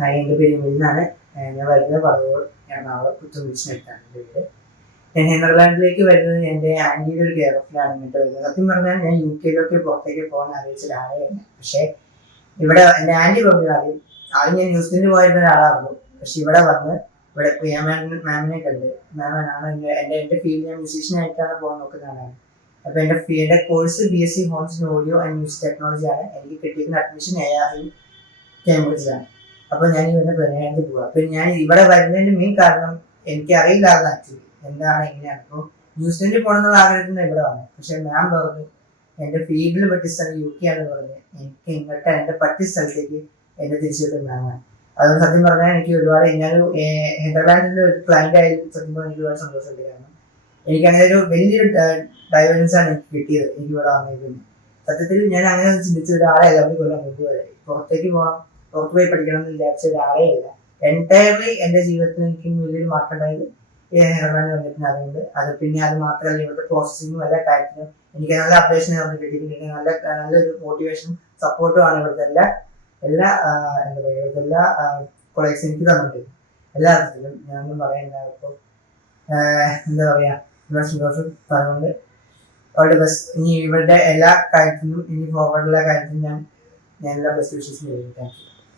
Hi, എൻ്റെ പേര് മിന്നാണ്. ഞാൻ വരുന്നത് പറവൂർ എറണാകുളം പുത്തുമീച്ചിനടുത്താണ് എൻ്റെ വീട്. ഞാൻ നെതർലാൻഡിലേക്ക് വരുന്നത് എൻ്റെ ആൻറ്റിയുടെ ഒരു കെയർ ഓഫിലാണ് ഇങ്ങോട്ട് വരുന്നത്. സത്യം പറഞ്ഞാൽ ഞാൻ UK പുറത്തേക്ക് പോകാൻ ആലോചിച്ച ഒരാളെയാണ്. പക്ഷേ ഇവിടെ എൻ്റെ ആൻറ്റി പറഞ്ഞു ആദ്യം ഞാൻ ന്യൂസിലൻഡ് പോയിരുന്ന ഒരാളായിരുന്നു. പക്ഷെ ഇവിടെ വന്ന് ഇവിടെ പ്രിയ മാമിനെ കണ്ട്, മാമാണ് എൻ്റെ ഫീൽഡ്, ഞാൻ മ്യൂസീഷ്യനായിട്ടാണ് പോകാൻ നോക്കുന്ന ആളാണ്. അപ്പോൾ എൻ്റെ course BSc honours in audio and music ടെക്നോളജിയാണ്. എനിക്ക് കിട്ടിയിരുന്ന അഡ്മിഷൻ ARU കേംബ്രിഡ്ജിലാണ്. അപ്പോൾ ഞാൻ ഇവിടെ പറയാനായിട്ട് പോവാം. അപ്പോൾ ഞാൻ ഇവിടെ വരുന്നതിൻ്റെ മെയിൻ കാരണം എനിക്ക് അറിയില്ലായിരുന്നു ആക്ച്വലി എന്താണ് എങ്ങനെയാണ്. അപ്പോൾ ന്യൂസിലൻഡിൽ പോകണമെന്നുള്ള ആഗ്രഹത്തിന് ഇവിടെ വന്നു. പക്ഷെ മാം പറഞ്ഞു എൻ്റെ ഫീൽഡിൽ പറ്റിയ സ്ഥലം UK ആണെന്ന് പറഞ്ഞ് എനിക്ക് ഇങ്ങോട്ട് എൻ്റെ പറ്റിയ സ്ഥലത്തേക്ക് എന്നെ തിരിച്ചുവിട്ട മാമാണ്. അതുകൊണ്ട് സത്യം പറഞ്ഞാൽ എനിക്ക് ഒരുപാട്, ഞാനൊരു നെതർലാൻഡിൻ്റെ ഒരു ക്ലയൻ്റ് ആയാലും സത്യം പറഞ്ഞാൽ എനിക്ക് ഒരുപാട് സന്തോഷമുണ്ട്. കാരണം എനിക്ക് അങ്ങനെ ഒരു വലിയൊരു ഡൈവേഴ്സ് ആണ് എനിക്ക് കിട്ടിയത്. എനിക്ക് ഇവിടെ വന്നേക്കുന്നത് സത്യത്തിൽ ഞാൻ അങ്ങനെ ചിന്തിച്ച ഒരാളെ എല്ലാവരും കൊല്ലം കൊണ്ടുപോയി പുറത്തേക്ക് പോകണം, പുറത്ത് പോയി പഠിക്കണം എന്ന് വിചാരിച്ച ഒരാളേ അല്ല. എൻറ്റയർലി എൻ്റെ ജീവിതത്തിൽ എനിക്ക് വലിയൊരു മാറ്റം ഉണ്ടായത് നെതർലാൻഡ് വന്നിട്ടുണ്ട്. അതുകൊണ്ട് അത് പിന്നെ അത് മാത്രമല്ല, ഇവിടുത്തെ പ്രോസസ്സിങ്ങും എല്ലാ കാര്യത്തിലും എനിക്ക് നല്ല അപ്ഡേഷൻ കിട്ടിയിട്ടുണ്ട്. നല്ലൊരു മോട്ടിവേഷനും സപ്പോർട്ടും ആണ് ഇവിടുത്തെ എല്ലാ എന്താ പറയുക, ഇവിടുത്തെ എല്ലാ കൊളീഗ്സും എനിക്ക് തന്നിട്ടുണ്ട്. എല്ലാ അർത്ഥത്തിലും ഞാനൊന്നും പറയണ്ട. ഇപ്പോൾ എന്താ പറയുക, സന്തോഷം അതുകൊണ്ട് ഓൾ ദി ബെസ്റ്റ്. ഇനി ഇവരുടെ എല്ലാ കാര്യത്തിലും, ഇനി ഫോർവേഡുള്ള കാര്യത്തിലും ഞാൻ എല്ലാ ബെസ്റ്റ് വിഷസ് ചെയ്യുന്നു. Thank you.